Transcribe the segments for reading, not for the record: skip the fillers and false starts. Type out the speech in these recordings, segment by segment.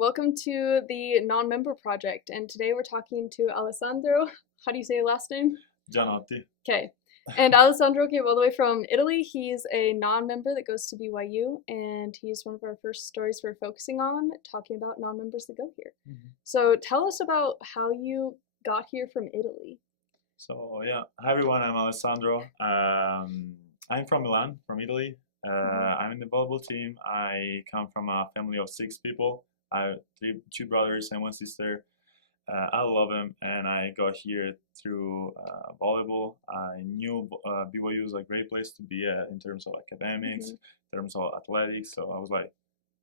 welcome to the Nonmember project, and today we're talking to Alessandro. How do you say your last name? Gianotti. Okay. And Alessandro came all the way from Italy. He's a non-member that goes to BYU, and he's one of our first stories we're focusing on, talking about non-members that go here. Mm-hmm. So tell us about how you got here from Italy. So yeah, hi everyone, I'm Alessandro. I'm from Milan, from Italy. I'm in the volleyball team. I come from a family of 6 people. I have two brothers and one sister. I love them, and I got here through volleyball. I knew BYU was a great place to be at in terms of academics, in terms of athletics. So I was like,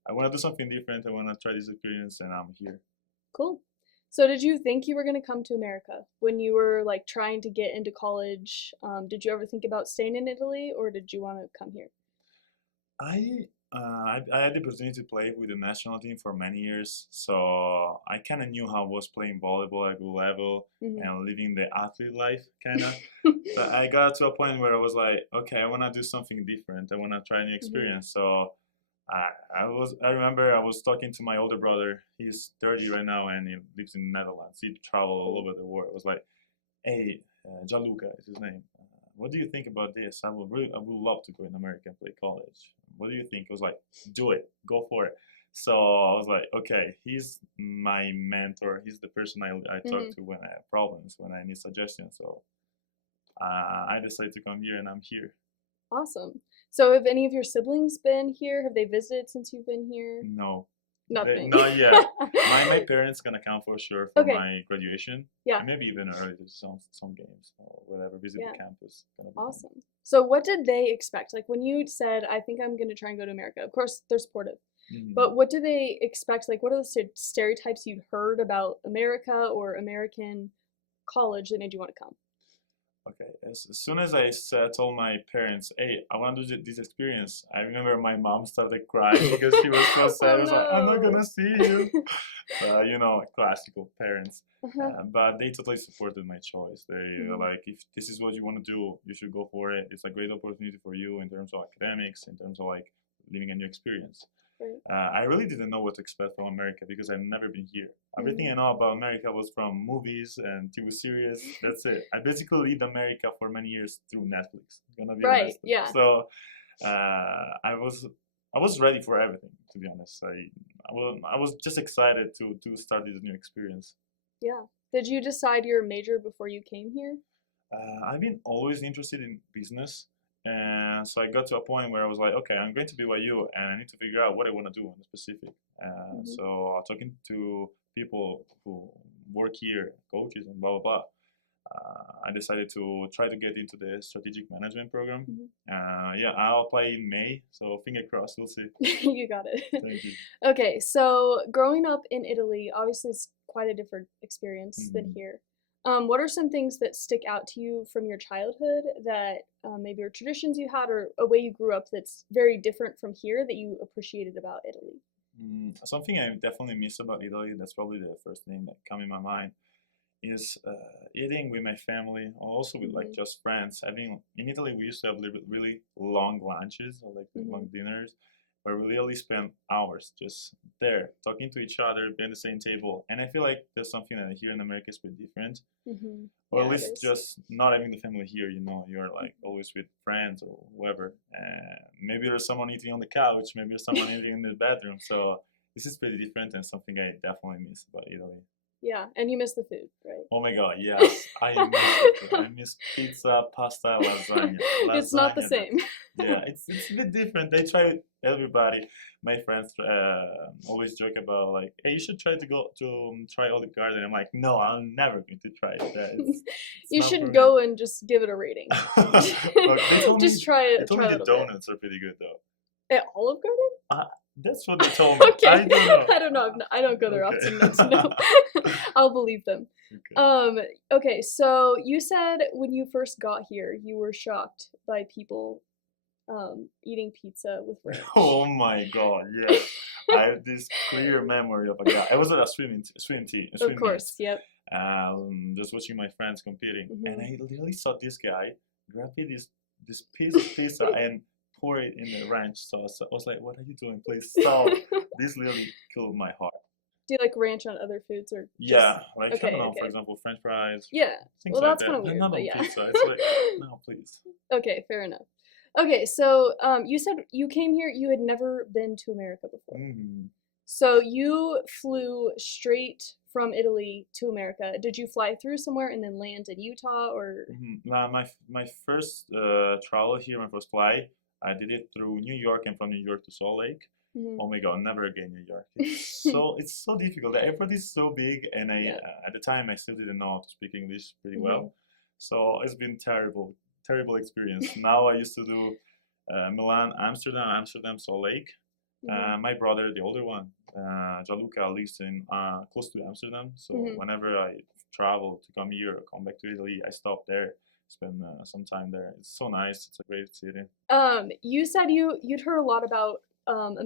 I want to do something different. I want to try this experience, and I'm here. Cool. So did you think you were going to come to America when you were like trying to get I did you ever think about staying in Italy, or did you want to come here? I had the opportunity to play with the national team for many years, so I kind of knew how I was playing volleyball at a good level and living the athlete life, kind of. But I got to a point where I was like, okay, I want to do something different. I want to try a new experience. So I remember I was talking to my older brother. He's 30 right now, and he lives in the Netherlands. He traveled all over the world. I was like, hey, Gianluca is his name. What do you think about this? I would love to go in America and play college. What do you think? I was like, do it, go for it. So I was like, okay, he's my mentor. He's the person I talk to when I have problems, when I need suggestions. So I decided to come here, and I'm here. Awesome. So have any of your siblings been here? Have they visited since you've been here? No. Nothing. Not yet. my parents gonna come for sure for my graduation. Yeah. And maybe even early to some games or whatever. Visit the campus. Gonna be awesome. Fun. So what did they expect? Like when you said, I think I'm gonna try and go to America. Of course, they're supportive. But what do they expect? Like what are the stereotypes you'd heard about America or American college that made you want to come? Okay, as soon as I told my parents, hey, I want to do this experience, I remember my mom started crying because she was so sad. I was like, I'm not gonna see you. You know, classical parents. But they totally supported my choice. They like, if this is what you want to do, you should go for it. It's a great opportunity for you in terms of academics, in terms of like living a new experience. I really didn't know what to expect from America because I've never been here. Everything I know about America was from movies and TV series. That's it. I basically lived America for many years through Netflix. Gonna be honest. Yeah. So I was ready for everything. To be honest, I was just excited to start this new experience. Yeah. Did you decide your major before you came here? I've been always interested in business. And so I got to a point where I was like, okay, I'm going to BYU and I need to figure out what I want to do in specific. So talking to people who work here, coaches and blah, blah, blah, I decided to try to get into the strategic management program. I'll apply in May, so finger crossed, we'll see. You got it. Thank you. Okay, so growing up in Italy, obviously it's quite a different experience than here. What are some things that stick out to you from your childhood that maybe are traditions you had or a way you grew up that's very different from here that you appreciated about Italy? Something I definitely miss about Italy, that's probably the first thing that comes in my mind, is eating with my family, or also with like just friends. I think in Italy we used to have really long lunches or like long dinners, where we really spend hours just there talking to each other, being at the same table. And I feel like there's something that here in America is pretty different. Or at least just not having the family here, you know, you're like always with friends or whoever. And maybe there's someone eating on the couch, maybe there's someone eating in the bedroom. So this is pretty different and something I definitely miss about Italy. Yeah, and you miss the food, right? Oh my god, yes. I miss it. I miss pizza, pasta, lasagna. It's not the same. Yeah, it's a bit different. They try it, everybody. My friends always joke about like, hey, you should try to try Olive Garden. I'm like, no, I'm never going to try it. You should go and just give it a rating. Just try it. They told me the donuts are pretty good though. At Olive Garden? That's what they told me. Okay. I don't know. I don't know. I don't go there often enough to know. I'll believe them. Okay, so you said when you first got here, you were shocked by people eating pizza with ranch. Oh my god, yes. I have this clear memory of a guy. I was at a swim team. Of course, yep. Just watching my friends competing. And I literally saw this guy grab this piece of pizza and pour it in the ranch sauce. I was like, what are you doing? Please stop. This literally killed my heart. Do you like ranch on other foods or Yeah, like, I okay, don't know, okay. for example, French fries, Yeah. things Well, like that's that. kind of But weird, not but on yeah. pizza. It's like, no, please. Okay, fair enough. Okay, so you said you came here, you had never been to America before. Mm-hmm. So you flew straight from Italy to America. Did you fly through somewhere and then land in Utah or? Now, my first travel here, my first flight, I did it through New York and from New York to Salt Lake. Mhm. Oh my God, never again New York. It's so difficult. The airport is so big, and Yeah. at the time I still didn't know how to speak English pretty Mhm. well, so it's been terrible experience. Now I used to do Milan, Amsterdam, Salt Lake. Mhm. My brother, the older one, Gianluca, lives in close to Amsterdam. So Mhm. whenever I travel to come here or come back to Italy, I stop there, spend some time there. It's so nice. It's a great city. You said you'd heard a lot about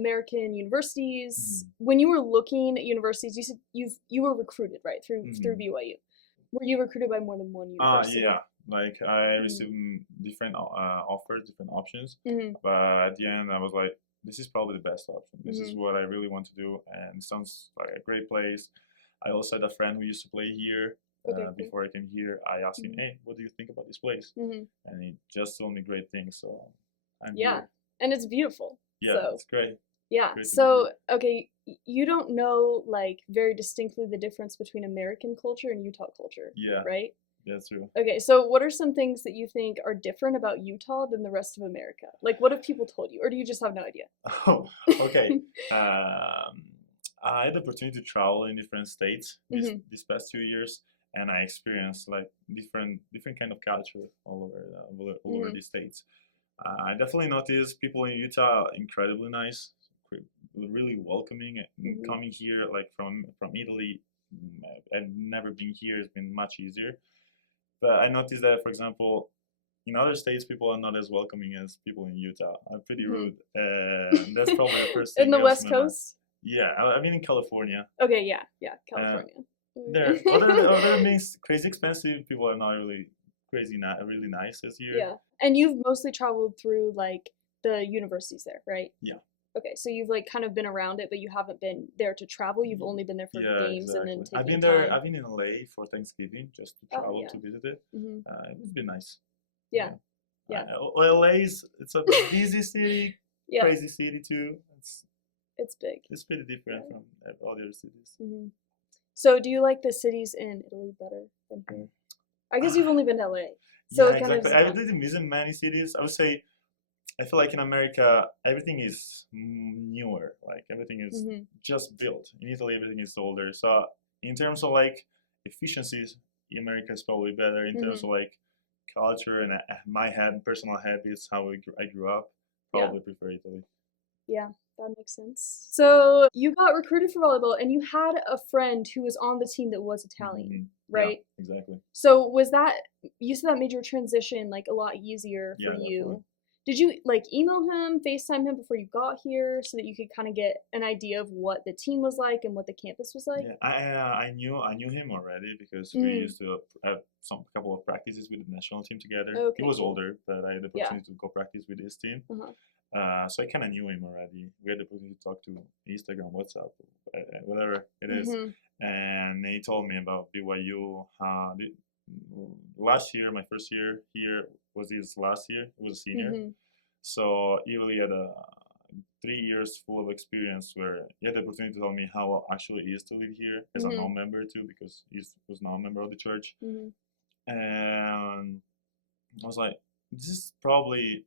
American universities. Mhm. When you were looking at universities, you said you were recruited, right, through Mhm. BYU. Were you recruited by more than one university? Yeah. Like I Mhm. received different offers, different options, Mhm. but at the end I was like, this is probably the best option. This is Mhm. what I really want to do, and it sounds like a great place. I also had a friend who used to play here. Okay, cool. Before I came here, I asked him, Mhm. "Hey, what do you think about this place?" Mhm. And he just told me great things. So I'm Yeah, here. and it's beautiful. Yeah, So it's great. yeah. Great to be So here. okay, you don't know like very distinctly the difference between American culture and Utah culture, Yeah, right? that's true. Okay, so what are some things that you think are different about Utah than the rest of America? Like, what have people told you, or do you just have no idea? Oh, okay. I had the opportunity to travel in different states Mhm. these past 2 years, and I experienced like different kind of culture all over Mhm. the states. I definitely noticed people in Utah are incredibly nice, really welcoming. And Mhm. coming here, like from Italy, I've never been here. It's been much easier. But I noticed that, for example, in other states, people are not as welcoming as people in Utah. I'm pretty Mhm. rude, and that's probably the first In thing the that comes to West my mind. Coast? Yeah, I've been in California. Okay, yeah, Uh, California. there other means crazy expensive. People are not really really nice as here. Yeah, and you've mostly traveled through like the universities there, right? Yeah, Okay, so you've like kind of been around it, but you haven't been there to travel. You've only been there for yeah, games and then exactly. I've taking been there. time. I've been in LA for Thanksgiving just to Oh travel yeah. to visit it. Hmm. It's been nice. Yeah, Yeah, yeah, LA is it's a busy city, yeah. crazy city too. It's big. It's pretty different Yeah. from other cities. Hmm. So, do you like the cities in Italy better than here? I guess you've only been to LA, so Yeah, it kind of exactly. is I tough. didn't visit many cities. I would say I feel like in America everything is newer. Like everything is Hmm. just built. In Italy, everything is older. So in terms of like efficiencies, America is probably better. In terms Hmm. of like culture and personal habits, how I grew up, Yeah, probably prefer Italy. yeah, that makes sense. So you got recruited for volleyball, and you had a friend who was on the team that was Italian, Yeah, right? exactly. So was that you said that made your transition like a lot easier for Yeah, definitely. you? Did you like email him, FaceTime him before you got here so that you could kind of get an idea of what the team was like and what the campus was like? Yeah, I knew him already because we Mm. used to have some couple of practices with the national team together. He Okay, was cool. older, but I had the Yeah. opportunity to go practice with his team. Uh-huh. So I kind of knew him already. We had the opportunity to talk to Instagram, WhatsApp, whatever it is. Mhm. And he told me about BYU. Last year, my first year here was his last year. He was a senior. Mhm. So he really had a 3 years full of experience where he had the opportunity to tell me how actually it is to live here as a Mhm. non-member too, because he was not a member of the church. Mhm. And I was like, this is probably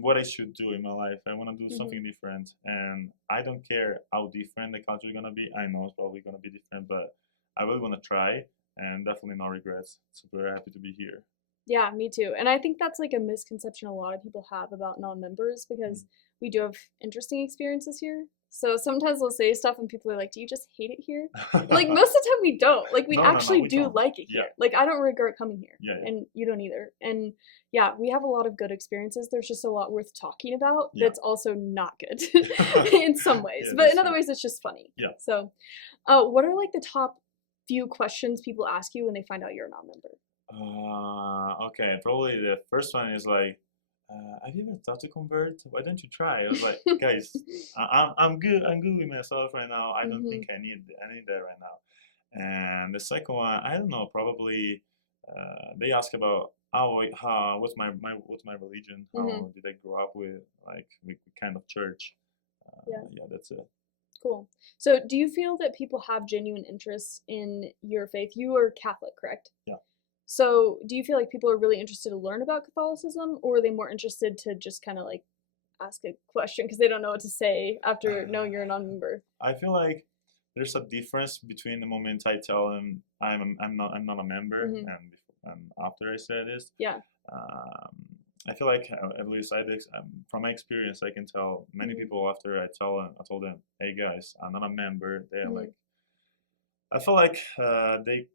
what I should do in my life. I want to do Mhm. something different, and I don't care how different the culture is gonna be. I know it's probably gonna be different, but I really want to try, and definitely no regrets. So very happy to be here. Yeah, me too. And I think that's like a misconception a lot of people have about non-members because we do have interesting experiences here. So sometimes they'll say stuff and people are like, "Do you just hate it here?" Like most of the time we don't. Like we No, actually we do don't. like it Yeah, here. Like I don't regret coming here. yeah, And you don't either. And yeah, we have a lot of good experiences. There's just a lot worth talking about yeah. that's also not good in some ways. Yeah, But that's in other true. ways it's just funny. Yeah. So, what are like the top few questions people ask you when they find out you're a non-member? Okay, probably the first one is like, have you ever thought to convert? Why don't you try? I was like, guys, I'm good. I'm good with myself right now. I don't think I need that right now. And the second one, I don't know. Probably they ask about what's my religion? How did I grow up with with kind of church? Yeah, that's it. Cool. So, do you feel that people have genuine interests in your faith? You are Catholic, correct? Yeah. So, do you feel like people are really interested to learn about Catholicism, or are they more interested to just kind of like ask a question because they don't know what to say after knowing you're a non-member? I feel like there's a difference between the moment I tell them I'm not a member and after I say this. Yeah. I feel like at least from my experience, I can tell many people after I told them, hey guys, I'm not a member. They're like, I feel like they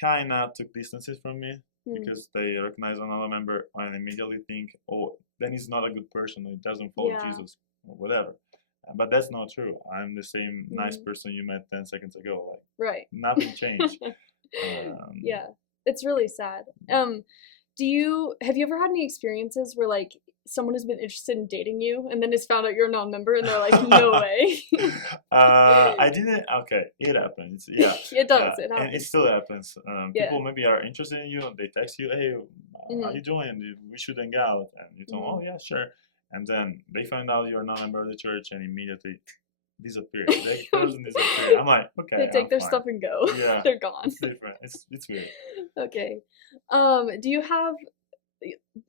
kind of took distances from me because they recognize another member and immediately think, oh, then he's not a good person. He doesn't follow Jesus or whatever. But that's not true. I'm the same nice person you met 10 seconds ago. Like, right. Nothing changed. Yeah, it's really sad. Have you ever had any experiences where like someone has been interested in dating you and then has found out you're a non-member and they're like, no way? I didn't. Okay, it happens. Yeah, it does. It happens. And it still happens. People maybe are interested in you and they text you, hey, how you doing? We should hang out. And you tell them, oh yeah, sure. And then they find out you're not a member of the church and immediately disappear. That person disappear. I'm like, okay. They take their stuff and go. Yeah, they're gone. It's different. It's weird. Okay. Do you have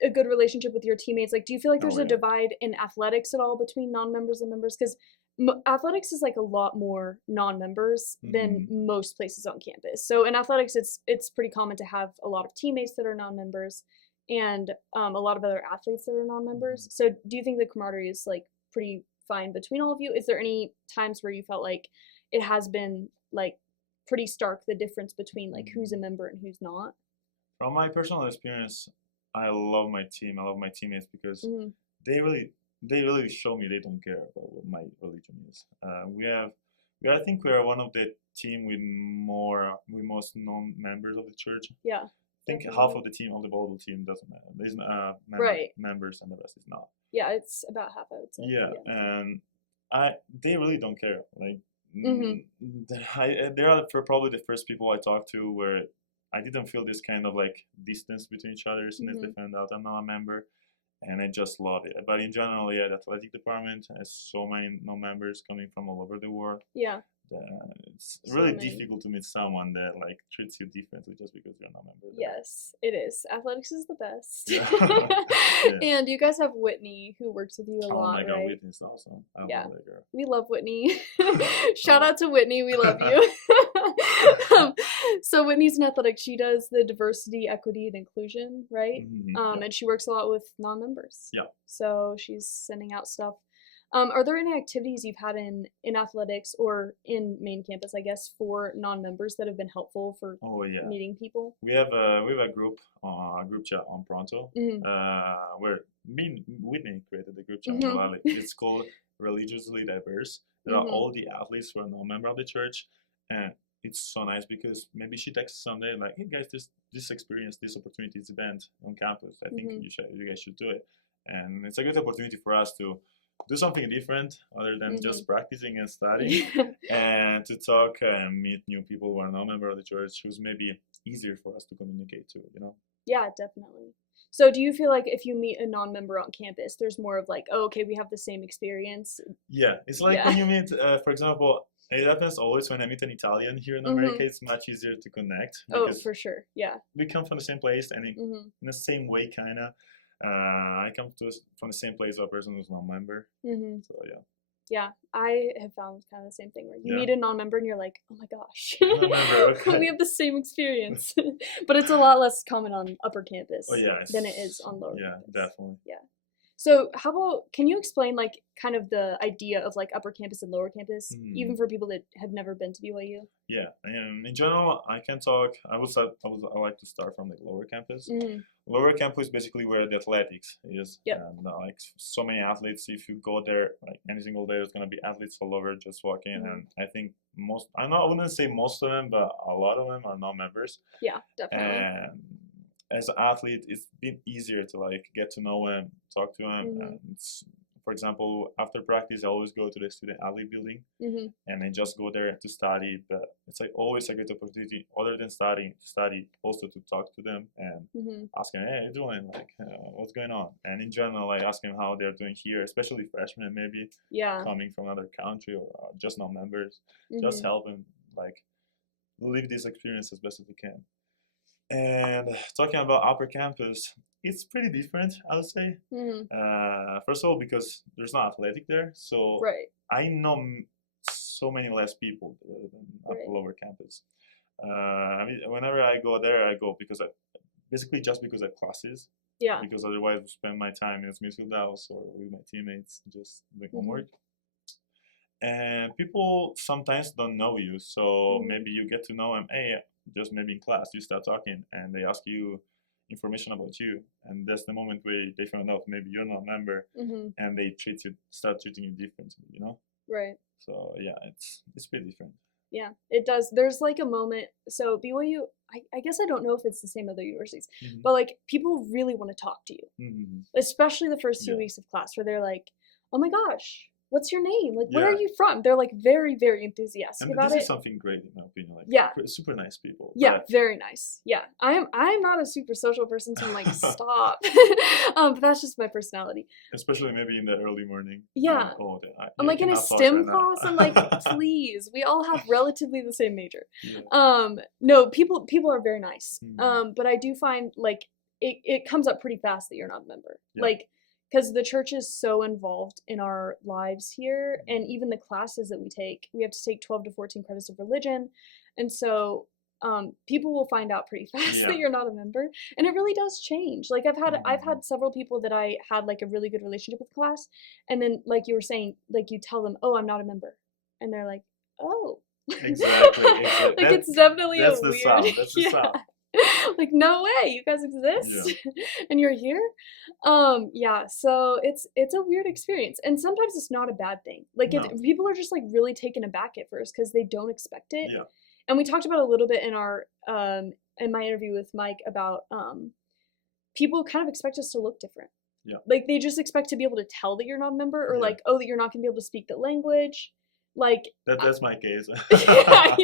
a good relationship with your teammates? Like, do you feel like there's a divide in athletics at all between non-members and members? Because athletics is like a lot more non-members than most places on campus. So in athletics, it's pretty common to have a lot of teammates that are non-members and a lot of other athletes that are non-members. So do you think the camaraderie is like pretty fine between all of you? Is there any times where you felt like it has been like pretty stark, the difference between like who's a member and who's not? From my personal experience, I love my team. I love my teammates because they really show me they don't care about what my religion is. I think we are one of the team with most non-members of the church. Yeah. I think half of the team of the volleyball team doesn't matter. There's members and the rest is not. Yeah, it's about half, I would say. Yeah, and they really don't care. Like they are probably the first people I talked to where I didn't feel this kind of like distance between each other as soon as they found out I'm not a member, and I just love it. But in general, yeah, the athletic department has so many non-members coming from all over the world. Yeah. It's really difficult to meet someone that like treats you differently just because you're not a member. Yes, it is. Athletics is the best. And you guys have Whitney who works with you a lot, Oh my God, right? Whitney's awesome. I love that girl. We love Whitney. Shout out to Whitney. We love you. So Whitney's an athletic. She does the diversity, equity, and inclusion, right? And she works a lot with non-members. Yeah. So she's sending out stuff. Are there any activities you've had in athletics or in main campus, I guess, for non-members that have been helpful for meeting people? We have a group chat on Pronto where Whitney created the group chat. It's called Religiously Diverse. There are all the athletes who are not member of the church, and it's so nice because maybe she texts someday like, hey guys, this experience, this opportunity, this event on campus. I think you guys should do it, and it's a good opportunity for us to do something different other than just practicing and studying and to talk and meet new people who are not member of the church who's maybe easier for us to communicate to, Yeah, definitely. So do you feel like if you meet a non-member on campus, there's more of like, oh, okay, we have the same experience? Yeah, it's like when you meet, for example, it happens always when I meet an Italian here in America, it's much easier to connect. Oh, for sure, yeah. We come from the same place and in the same way, kind of. I come from the same place as a person who's not a member. So yeah. Yeah, I have found kind of the same thing where you meet a non-member and you're like, oh my gosh, we have the same experience. But it's a lot less common on upper campus than it is on lower campus. Yeah, definitely. Yeah. So how about, can you explain like kind of the idea of like upper campus and lower campus, even for people that have never been to BYU? Yeah, and in general, I can talk, I like to start from the lower campus. Lower campus is basically where the athletics is. And like so many athletes, if you go there, like any single day, there's going to be athletes all over just walking. And I think I wouldn't say most of them, but a lot of them are not members. Yeah, definitely. And as an athlete, it's been easier to like get to know him, talk to him. Mm-hmm. And for example, after practice, I always go to the student athlete building, Mm-hmm. and I just go there to study. But it's like always a great opportunity, other than studying, to study, also to talk to them and Mm-hmm. ask them, hey, how you doing? Like, what's going on? And in general, like ask them how they're doing here, especially freshmen, maybe Yeah. coming from another country or just non-members. Mm-hmm. Just help them like live this experience as best as we can. And talking about upper campus, it's pretty different, I would say. Mm-hmm. First of all, because there's not athletic there, so Right. I know so many less people than at Right. the lower campus. I mean, whenever I go there, I go because basically just because I have classes. Yeah. Because otherwise, I spend my time in Smithfield House or with my teammates just doing Mm-hmm. homework. And people sometimes don't know you, so Mm-hmm. maybe you get to know them. Hey, just maybe in class, you start talking, and they ask you information about you, and that's the moment where they find out maybe you're not a member, Mm-hmm. and they start treating you differently, you know. Right. So yeah, it's pretty different. Yeah, it does. There's like a moment. So BYU, I guess I don't know if it's the same other universities, Mm-hmm. but like people really want to talk to you, Mm-hmm. especially the first few Yeah. weeks of class where they're like, "Oh my gosh, what's your name? Like, where are Yeah. you from?" They're like very, very enthusiastic And about this it. is something great in my opinion. Like, Yeah. super nice people. Yeah, But very nice. Yeah, I'm not a super social person, so I'm like, stop. But that's just my personality. especially maybe in the early morning. Yeah. I'm I like in a cannot talk STEM right now. class. I'm like, please, we all have relatively the same major. Yeah. No, people are very nice. Mhm. But I do find like it comes up pretty fast that you're not a member. Yeah. Like, because the church is so involved in our lives here, and even the classes that we have to take 12 to 14 credits of religion, and so people will find out pretty fast Yeah. that you're not a member, and it really does change. Like I've Mhm. had several people that I had like a really good relationship with class, and then like you were saying, like you tell them, "Oh, I'm not a member," and they're like, "Oh." Exactly. Like it's definitely That's a the weird. sound. That's the Yeah. sound. Like no way, you guys exist, and you're here. Yeah. So it's a weird experience, and sometimes it's not a bad thing. Like No. people are just like really taken aback at first because they don't expect it. Yeah. And we talked about a little bit in our in my interview with Mike about people kind of expect us to look different. Yeah. Like they just expect to be able to tell that you're not a member, or Yeah. like, oh, that you're not gonna be able to speak the language. Like That's my case. yeah,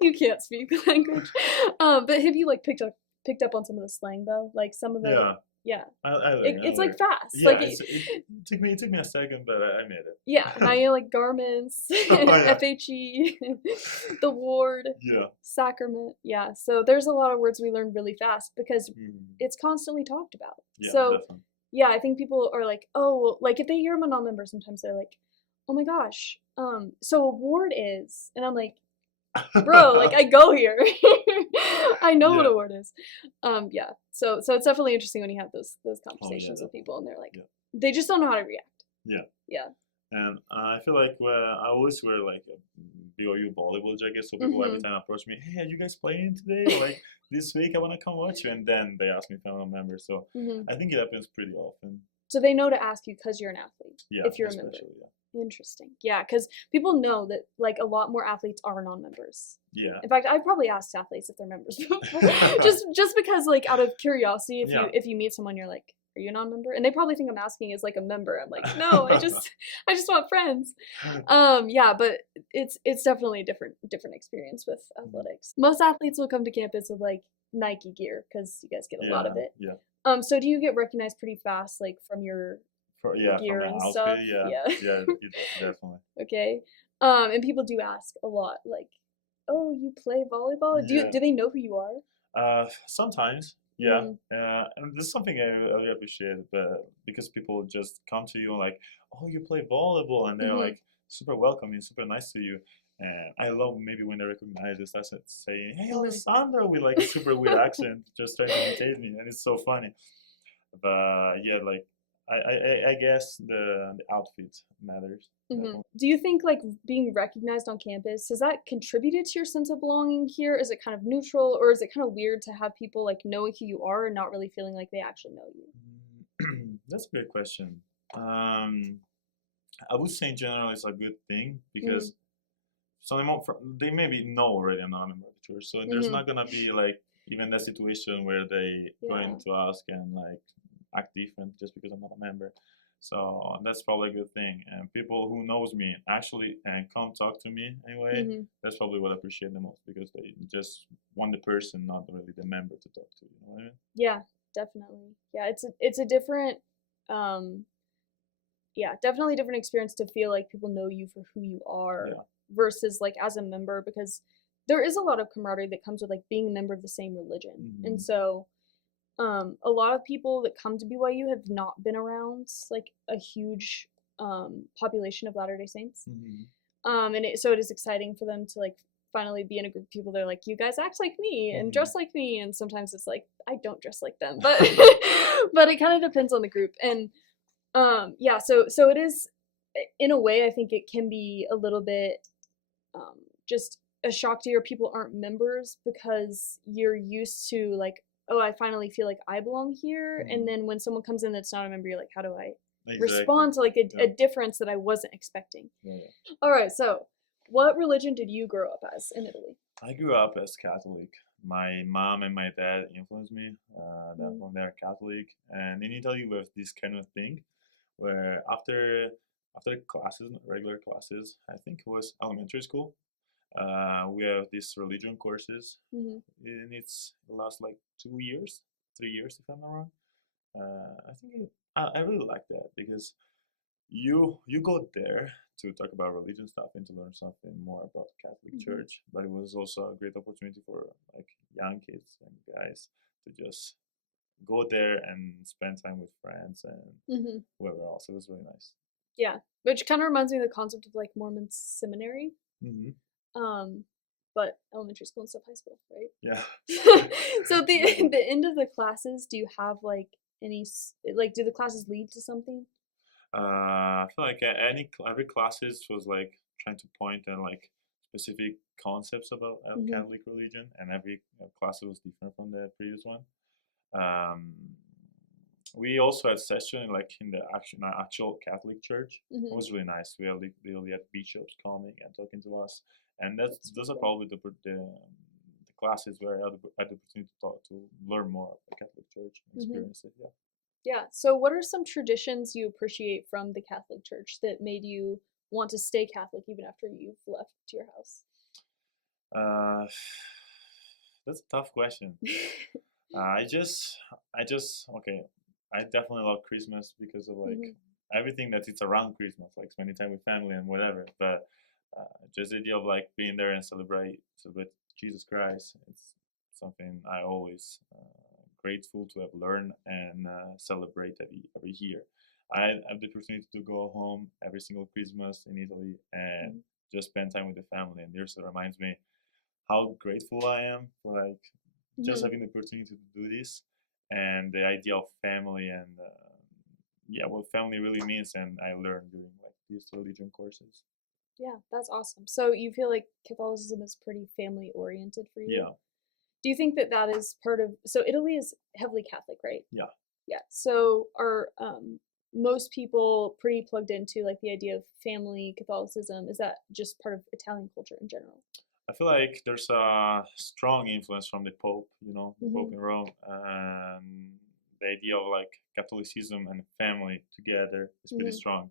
you can't speak the language. But have you like picked up on some of the slang though? Like some of the yeah. I learned. It's like fast. Yeah, Like it took me a second, but I made it. yeah. Now you know, like garments, yeah. FHE, the ward, Yeah. sacrament. Yeah. So there's a lot of words we learn really fast because Mhm. it's constantly talked about. Yeah, So definitely. yeah, I think people are like, oh, well, like if they hear I'm a non-member, sometimes they're like, oh my gosh, so a ward is, and I'm like, bro, like I go here. I know what a word is. Yeah. So it's definitely interesting when you have those conversations with people and they're like, they just don't know how to react. Yeah. Yeah. And I feel like I always wear like a BYU volleyball jacket, so people every time approach me, hey, are you guys playing today? Or like this week, I want to come watch you. And then they ask me if I'm a member. So I think it happens pretty often. So they know to ask you because you're an athlete. Yeah. If you're a member. Interesting. Yeah, because people know that like a lot more athletes are non-members. Yeah. In fact, I've probably asked athletes if they're members just because like out of curiosity, if you meet someone, you're like, are you a non-member? And they probably think I'm asking as like a member. I'm like, no, I just want friends. Yeah, but it's definitely a different experience with athletics. Most athletes will come to campus with like Nike gear because you guys get a lot of it. Yeah. So do you get recognized pretty fast, like from your gear and stuff? Yeah, definitely. Okay. And people do ask a lot, like, oh, you play volleyball? Do they know who you are? Sometimes. Yeah, and this is something I really appreciate, but because people just come to you like, oh, you play volleyball, and they're like super welcoming, super nice to you. And I love maybe when they recognize us, that's saying, hey, Alessandro, with like a super weird accent, just trying to imitate me, and it's so funny. But yeah, like I guess the outfit matters. Do you think like being recognized on campus, has that contributed to your sense of belonging here? Is it kind of neutral, or is it kind of weird to have people like knowing who you are and not really feeling like they actually know you? That's a great question. I would say in general it's a good thing because they maybe know already I'm not a member of the church, so there's not gonna be like even the situation where they going Yeah. to ask and like act different just because I'm not a member. So that's probably a good thing. And people who knows me actually and come talk to me anyway, Hmm. that's probably what I appreciate the most because they just want the person, not really the member to talk to. You know what I mean? Yeah, definitely. Yeah, it's a different um yeah, definitely a different experience to feel like people know you for who you are Yeah. versus like as a member, because there is a lot of camaraderie that comes with like being a member of the same religion. And Mm-hmm. so a lot of people that come to BYU have not been around like a huge population of Latter-day Saints. Mm-hmm. So it is exciting for them to like finally be in a group of people that are like, you guys act like me and Mm-hmm. dress like me, and sometimes it's like I don't dress like them, but but it kind of depends on the group. And yeah, so it is, in a way I think it can be a little bit just a shock to your people aren't members, because you're used to like, oh, I finally feel like I belong here. And Mm-hmm. then when someone comes in that's not a member, you're like, how do I Exactly. respond to like Yeah. a difference that I wasn't expecting? Yeah, yeah. All right, so what religion did you grow up as in Italy? I grew up as Catholic. My mom and my dad influenced me. That when they're Catholic, and in Italy we have this kind of thing where after classes, regular classes, I think it was elementary school. We have these religion courses, Mm-hmm. and it lasts like 2 years, 3 years if I'm not wrong. I think I really like that because you go there to talk about religion stuff and to learn something more about the Catholic Mm-hmm. Church, but it was also a great opportunity for like young kids and guys to just go there and spend time with friends and Mm-hmm. whoever else. It was really nice. Yeah, which kind of reminds me of the concept of like Mormon seminary, Mm-hmm. um, but elementary school instead of high school, right? Yeah. So at the Exactly. the end of the classes, do you have like any like do the classes lead to something? I feel like every classes was like trying to point at like specific concepts about Mm-hmm. Catholic religion, and every class was different from the previous one. Um, we also had session like in the actual Catholic church. It Mm-hmm. was really nice. We had bishops coming and talking to us, and those are Cool. probably the classes where I had the opportunity to talk to learn more about the Catholic Church and Mm-hmm. experience it. Yeah. Yeah. So, what are some traditions you appreciate from the Catholic Church that made you want to stay Catholic even after you've left your house? Uh, that's a tough question. Okay. I definitely love Christmas because of like Mm-hmm. everything that it's around Christmas, like spending time with family and whatever. But just the idea of like being there and celebrate Jesus Christ, it's something I always grateful to have learnned and celebrate every year. I have the opportunity to go home every single Christmas in Italy and just spend time with the family, and this reminds me how grateful I am for like just Mm-hmm. having the opportunity to do this and the idea of family and yeah, what family really means. And I learned during like these religion courses. Yeah, that's awesome. So, you feel like Catholicism is pretty family oriented for you? Yeah, Do you think that that is part of? So, Italy is heavily Catholic, right? yeah. Yeah. So, are most people pretty plugged into like the idea of family Catholicism? Is that just part of Italian culture in general? I feel like there's a strong influence from the Pope, the Pope Mm-hmm. in Rome, and the idea of like Catholicism and family together is pretty Mm-hmm. strong.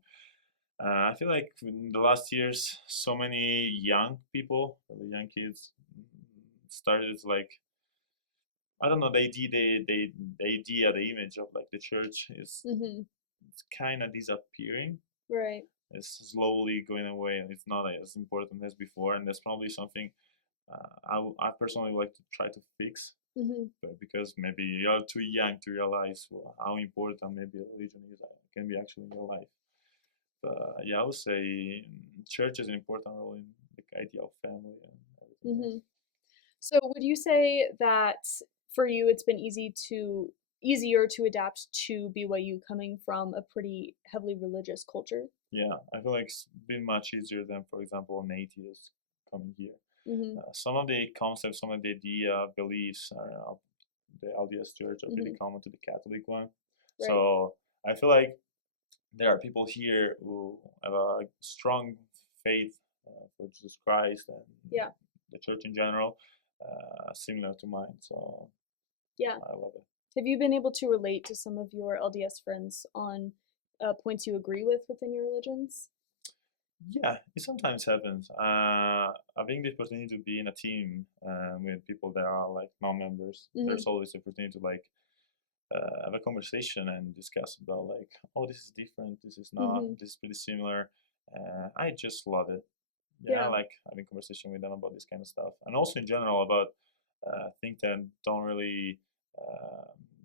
I feel like in the last years, so many young people, the young kids, started like I don't know the idea, the image of like the church is Mm-hmm. it's kind of disappearing. Right. It's slowly going away, and it's not as important as before. And that's probably something I personally like to try to fix, Mm-hmm. but because maybe you're too young to realize how important maybe religion is can be actually in your life. But yeah, I would say church has an important role in the idea of family and everything else. Mm-hmm. So, would you say that for you, it's been easier to adapt to BYU coming from a pretty heavily religious culture? Yeah, I feel like it's been much easier than, for example, an atheist coming here. Mm-hmm. Some of the concepts, some of the idea, beliefs of the LDS Church are pretty Mm-hmm. common to the Catholic one. Right. So I feel like there are people here who have a strong faith for Jesus Christ and Yeah. the church in general. similar to mine. So Yeah. I love it. Have you been able to relate to some of your LDS friends on points you agree with within your religions? Yeah, it sometimes happens. Having the opportunity to be in a team with people that are like non-members, there's always the opportunity to like have a conversation and discuss about like, oh, this is different, this is not, this is pretty similar. I just love it. Yeah, I like having conversation with them about this kind of stuff, and also in general about things that don't really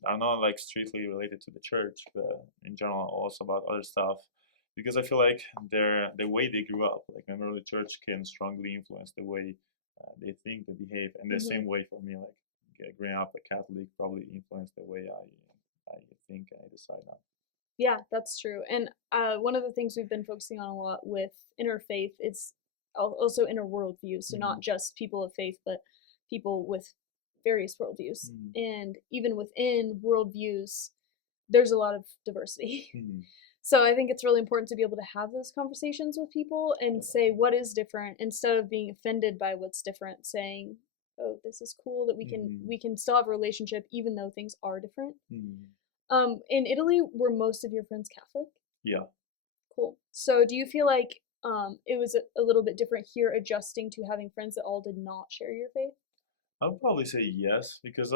are not like strictly related to the church, but in general also about other stuff. Because I feel like the way they grew up, like member of the church, can strongly influence the way they think, they behave, and the same way for me, like growing up a Catholic, probably influenced the way I think and I decide now. Yeah, that's true. And one of the things we've been focusing on a lot with interfaith is also inter-worldview. So not just people of faith, but people with various worldviews. And even within worldviews, there's a lot of diversity. So I think it's really important to be able to have those conversations with people and say what is different instead of being offended by what's different, saying, oh, this is cool that we can still have a relationship even though things are different. In Italy, were most of your friends Catholic? Yeah. Cool. So do you feel like it was a little bit different here adjusting to having friends that all did not share your faith? I would probably say yes, because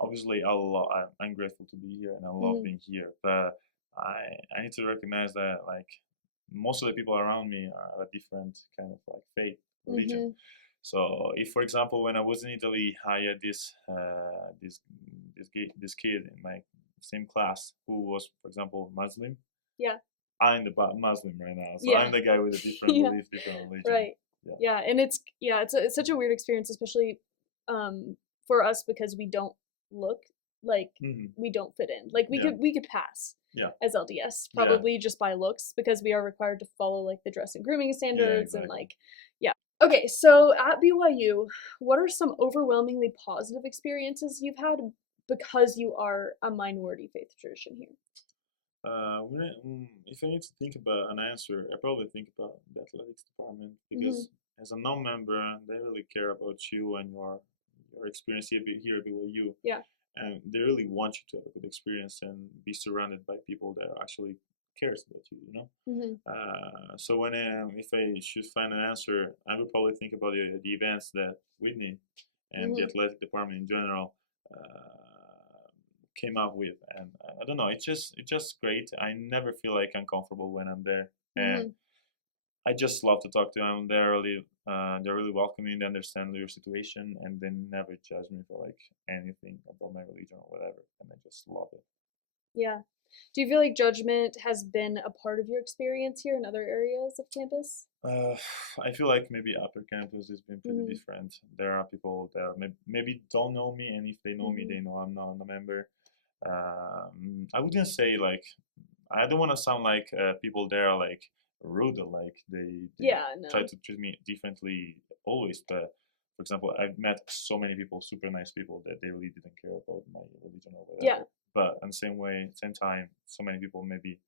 obviously I'm grateful to be here and I love being here, but I need to recognize that like most of the people around me are a different kind of like faith, religion. So if, for example, when I was in Italy, I had this kid in my same class who was, for example, Muslim. Yeah. I'm the Muslim right now, so I'm the guy with a different belief, different religion. Right. Yeah, and it's such a weird experience, especially for us because we don't look like we don't fit in. Like we could pass as LDS probably just by looks because we are required to follow like the dress and grooming standards and like Okay, so at BYU, what are some overwhelmingly positive experiences you've had because you are a minority faith tradition here? If I need to think about an answer, I probably think about the athletics department because as a non-member, they really care about you and your experience here at BYU. Yeah. And they really want you to have a good experience and be surrounded by people that actually cares about you, you know? So when if I should find an answer, I would probably think about the events that Whitney and the athletic department in general came up with, and I don't know, it's just great. I never feel like uncomfortable when I'm there, and I just love to talk to them. They're really welcoming, they understand your situation, and they never judge me for like anything about my religion or whatever, and I just love it. Yeah. Do you feel like judgment has been a part of your experience here in other areas of campus? I feel like maybe upper campus has been pretty different. There are people that maybe don't know me, and if they know me, they know I'm not a member. I wouldn't say like, I don't want to sound like people there are like rude or like they try to treat me differently always. But for example, I've met so many people, super nice people, that they really didn't care about my religion or whatever. Yeah. But in the same time, so many people maybe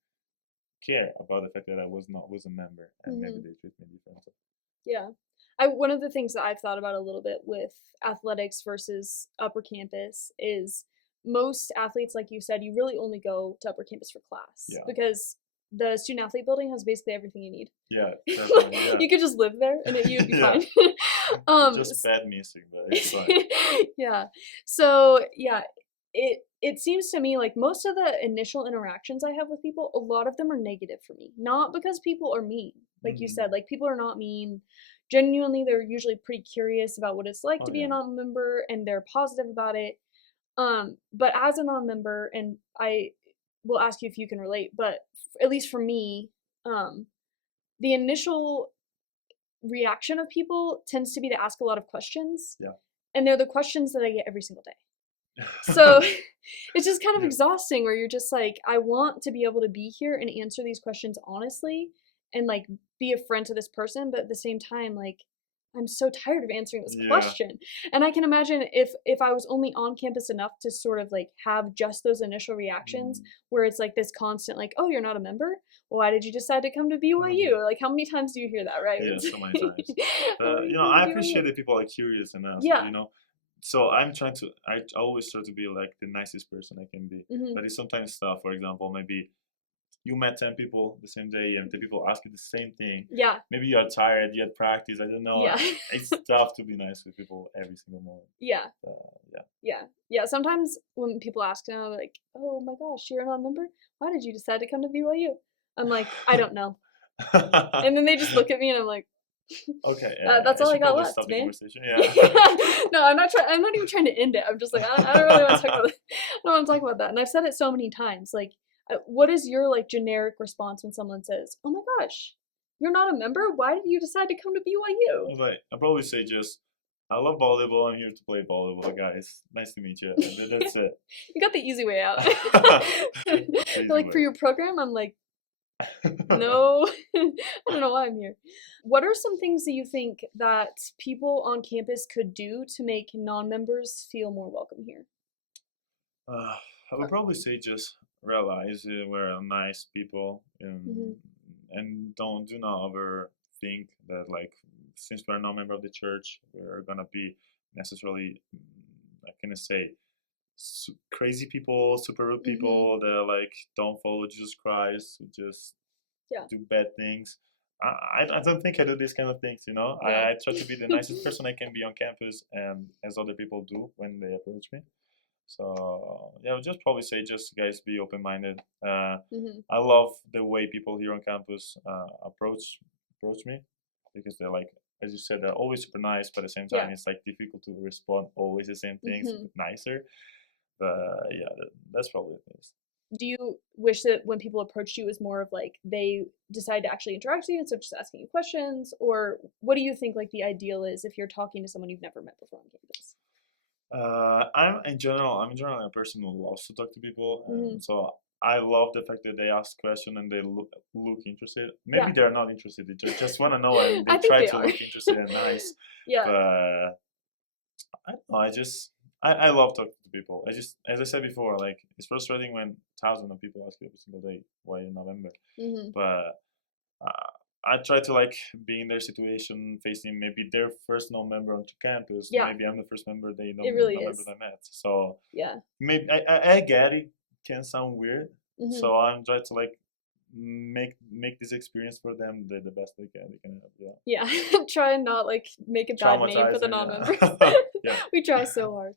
care about the fact that I was a member, and maybe they treat me differently. Yeah. One of the things that I've thought about a little bit with athletics versus upper campus is most athletes, like you said, you really only go to upper campus for class because the student athlete building has basically everything you need. Yeah, you could just live there and you'd be fine. Just bad missing, but it's fine. Yeah. So it seems to me like most of the initial interactions I have with people, a lot of them are negative for me. Not because people are mean, like you said, like people are not mean. Genuinely, they're usually pretty curious about what it's like to be a non-member, and they're positive about it. But as a non-member, and I will ask you if you can relate, but at least for me, the initial reaction of people tends to be to ask a lot of questions. Yeah. And they're the questions that I get every single day. So it's just kind of exhausting where you're just like, I want to be able to be here and answer these questions honestly and like be a friend to this person, but at the same time, like, I'm so tired of answering this Yeah. question. And I can imagine if I was only on campus enough to sort of like have just those initial reactions where it's like this constant like, oh, you're not a member? Why did you decide to come to BYU? Like, how many times do you hear that, right? Yeah, so many times. Why are You you know, coming I to appreciate BYU? that people are curious and ask, Yeah. you know. So I always try to be like the nicest person I can be. Hmm. But it's sometimes tough. For example, maybe you met 10 people the same day and 10 people ask you the same thing. Yeah. Maybe you are tired, you had practice, I don't know. Yeah. It's tough to be nice with people every single moment. Yeah. Yeah. Yeah. Yeah. Sometimes when people ask now, like, oh my gosh, you're a non-member? Why did you decide to come to BYU? I'm like, I don't know. And then they just look at me and I'm like, Okay, that's I all I should got probably left, stop the man. conversation. Yeah. No, I'm not trying. I'm not even trying to end it. I'm just like, I don't really want to talk about it. I don't want to talk about that. And I've said it so many times. Like, what is your like generic response when someone says, "Oh my gosh, you're not a member? Why did you decide to come to BYU?" Like, I'll probably say just, I love volleyball. I'm here to play volleyball, guys. Nice to meet you. That's it. You got the easy way out. Easy Like for way. your program, I'm like, no, I don't know why I'm here. What are some things that you think that people on campus could do to make non-members feel more welcome here? I would probably say just realize we're nice people Hmm. and do not ever think that like since we're not a member of the church we're gonna be necessarily I can say crazy people, super rude Hmm. people that like don't follow Jesus Christ, who just Yeah, do bad things. I don't think I do these kind of things, you know. yeah. I try to be the nicest person I can be on campus and as other people do when they approach me. So yeah, I would just probably say just guys be open minded. Hmm. I love the way people here on campus approach me because they're like as you said they're always super nice, but at the same time Yeah. it's like difficult to respond always the same things, Hmm. but nicer. But yeah, that's probably it is. Do you wish that when people approached you, it was more of like they decide to actually interact with you instead of just asking you questions? Or what do you think like the ideal is if you're talking to someone you've never met before on campus? I'm in general a person who loves to talk to people, Hmm. and so I love the fact that they ask questions and they look interested. Maybe Yeah. they're not interested; they just want to know, and they I think try they to are. look interested and nice. Yeah. But I don't know. I love talking to people. As I said before, like it's frustrating when thousands of people ask you every single day why you're not a member. Hmm. But I try to like be in their situation, facing maybe their first non-member onto campus. Yeah. Maybe I'm the first member they It really non-member is. they met. So Yeah. maybe I get it can sound weird. Hmm. So I'm trying to like make this experience for them the best they can have. Yeah. Yeah. Try and not like make a bad name for the Traumatizing. non-members. Yeah. Yeah. We try so hard.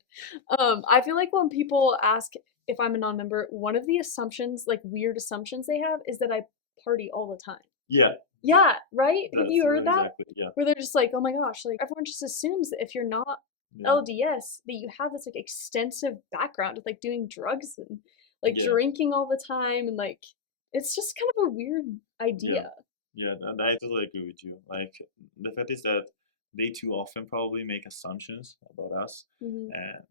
I feel like when people ask if I'm a non-member, one of the assumptions, like weird assumptions they have, is that I party all the time. Yeah. Yeah, right? Have That's you heard that? exactly. Yeah. Where they're just like, oh my gosh, like everyone just assumes that if you're not Yeah. LDS, that you have this like extensive background of like doing drugs and like Yeah. drinking all the time and like it's just kind of a weird Yeah. idea. Yeah, and I totally agree with you. Like the fact is that they too often probably make assumptions about us, Hmm. and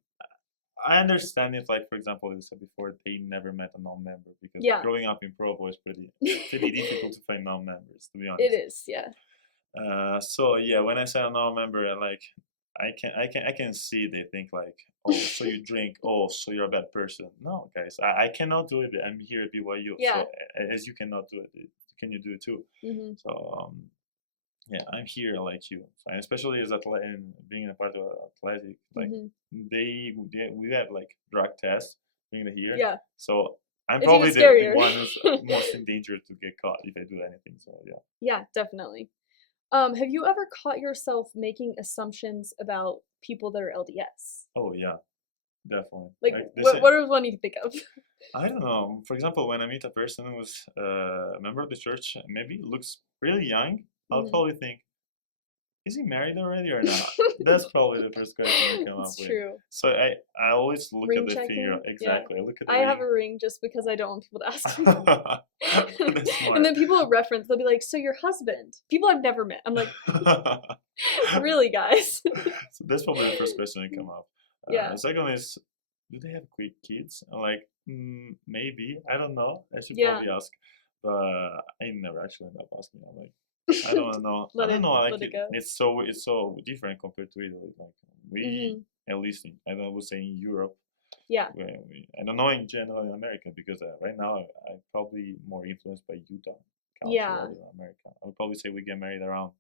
I understand if, like for example, as I said before, they never met a non-member because Yeah. growing up in Provo is pretty difficult to find non-members, to be It honest. is, yeah. So yeah, when I say a non-member, like I can see they think like, oh, so you drink, oh, so you're a bad person. No, guys, I cannot do it. I'm here at BYU, Yeah. so as you cannot do it, can you do it too? Hmm. So yeah, I'm here like you, and especially as being a part of athletic, like Hmm. we have like drug tests being here, Yeah. so I'm It's even probably the scarier. one who's most in danger to get caught if I do anything. So yeah. Yeah, definitely. Have you ever caught yourself making assumptions about people that are LDS? Oh yeah, definitely. Like, Like they say, what are one you can think of? I don't know. For example, when I meet a person who's a member of the church, maybe looks really young, I'll Hmm. probably think, is he married already or not? That's probably the first question I come up It's with. true. So I always look at Ring the finger. checking? Yeah. Exactly. I look at the I have ring. a ring just because I don't want people to ask me. That's And smart. then people will reference, they'll be like, so your husband? People I've never met. I'm like, really, guys? So that's probably the first question that come up. Yeah. The second is, do they have quick kids? I'm like, maybe. I don't know. I should Yeah. probably ask. But I never actually end up asking. I'm like, I don't know. I don't know. Like let it go. it's so different compared to Italy. Like we, at least I would say in Europe. Yeah. I don't know in general in America because right now I'm probably more influenced by Utah, Yeah. California, America. I would probably say we get married around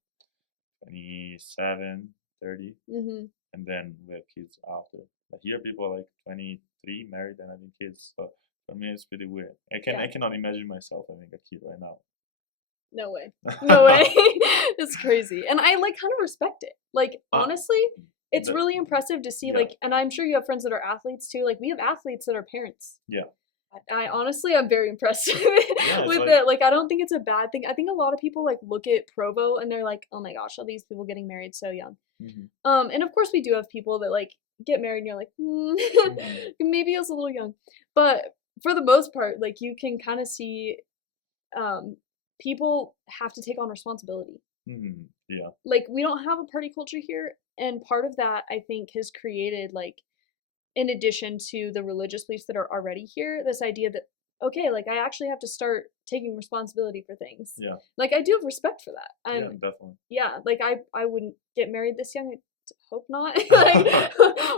27, 30, and then we have kids after. But here people are like 23 married and having kids. So for me it's pretty weird. I cannot imagine myself having a kid right now. No way. No way. It's crazy. And I like kind of respect it. Like honestly, it's really impressive to see like, and I'm sure you have friends that are athletes too. Like we have athletes that are parents. Yeah. I honestly, I'm very impressed with it. Like, I don't think it's a bad thing. I think a lot of people like look at Provo and they're like, oh my gosh, all these people getting married so young. And of course we do have people that like get married and you're like, maybe it's a little young. But for the most part, like you can kind of see people have to take on responsibility. Yeah. Like we don't have a party culture here. And part of that, I think, has created like, in addition to the religious beliefs that are already here, this idea that, okay, like I actually have to start taking responsibility for things. Yeah. Like I do have respect for that. Yeah, definitely. Yeah, like I wouldn't get married this young. I hope not. Like,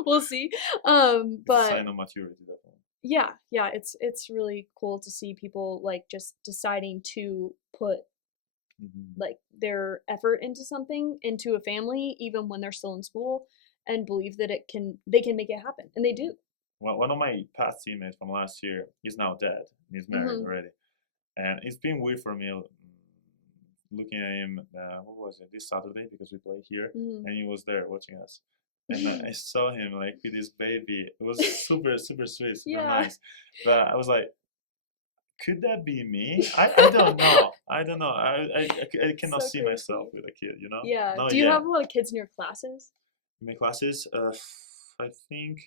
we'll see. But sign of maturity, definitely. Yeah, it's really cool to see people like just deciding to put like their effort into something, into a family, even when they're still in school, and believe that they can make it happen, and they do. Well, one of my past teammates from last year is now dead. He's married already, and it's been weird for me looking at him. What was it? This Saturday because we play here, and he was there watching us, and I saw him like with his baby. It was super super sweet, super nice. But I was like, could that be me? I don't know. I don't know. I cannot see myself with a kid, you know? Yeah. Not Do you yet. have a lot of kids in your classes? In my classes, I think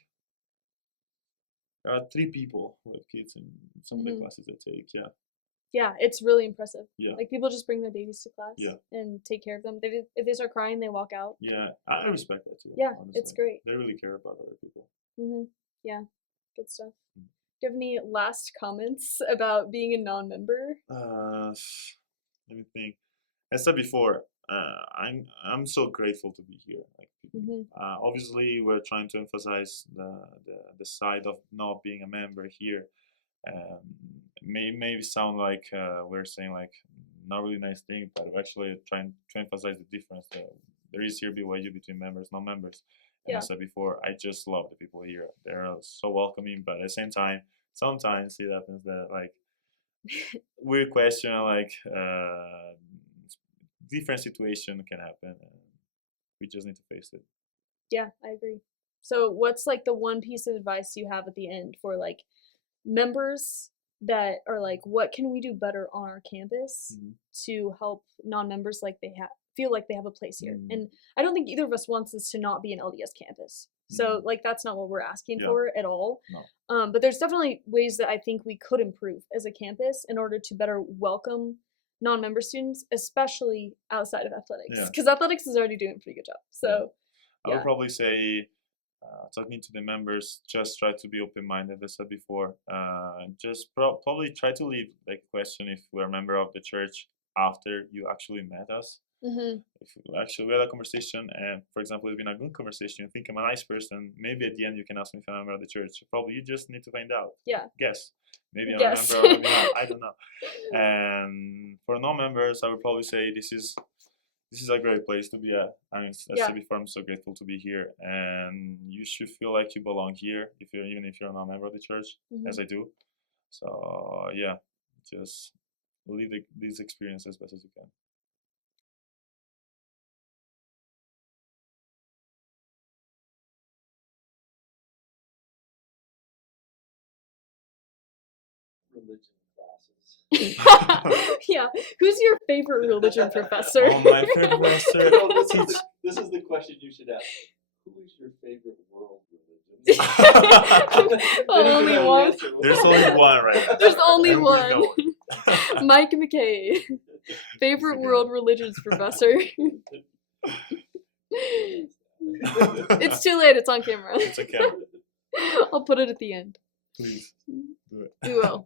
there are 3 people who have kids in some of the classes I take, yeah. Yeah, it's really impressive. Yeah. Like people just bring their babies to class and take care of them. If they start crying, they walk out. Yeah, I respect that too. Yeah, honestly. it's great. They really care about other people. Yeah, good stuff. Do you have any last comments about being a non-member? Let me think. As I said before, I'm so grateful to be here. Like, obviously, we're trying to emphasize the side of not being a member here. Maybe sound like we're saying like not really nice thing, but we're actually trying to emphasize the difference that there is here BYU between members, non-members. And as I said before, I just love the people here. They're so welcoming, but at the same time, sometimes it happens that like weird question, like different situation can happen, and we just need to face it. Yeah, I agree. So, what's like the one piece of advice you have at the end for like members that are like, what can we do better on our campus to help non-members like feel like they have a place here? And I don't think either of us wants this to not be an LDS campus. So like that's not what we're asking for at all. No. But there's definitely ways that I think we could improve as a campus in order to better welcome non-member students, especially outside of athletics, because athletics is already doing a pretty good job. So I would probably say, talking to the members, just try to be open-minded, as I said before. Just probably try to leave like a question if we're a member of the church after you actually met us. If actually we had a conversation, and for example it's been a good conversation, you think I'm a nice person, maybe at the end you can ask me if I'm a member of the church. Probably you just need to find out. Guess. Maybe I'm a member or maybe not. I don't know. And for non-members, I would probably say this is a great place to be at. I mean, as I said before, I'm so grateful to be here, and you should feel like you belong here even if you're not a member of the church, as I do. So yeah, just live this experience as best as you can. Religion classes. Yeah. Who's your favorite religion professor? Oh, my favorite professor. This is the question you should ask. Who is your favorite world religion? Only one. There's only one, right? There's only one. Mike McKay. Favorite world religions professor. It's too late. It's on camera. It's okay. I'll put it at the end. Please do it. We will.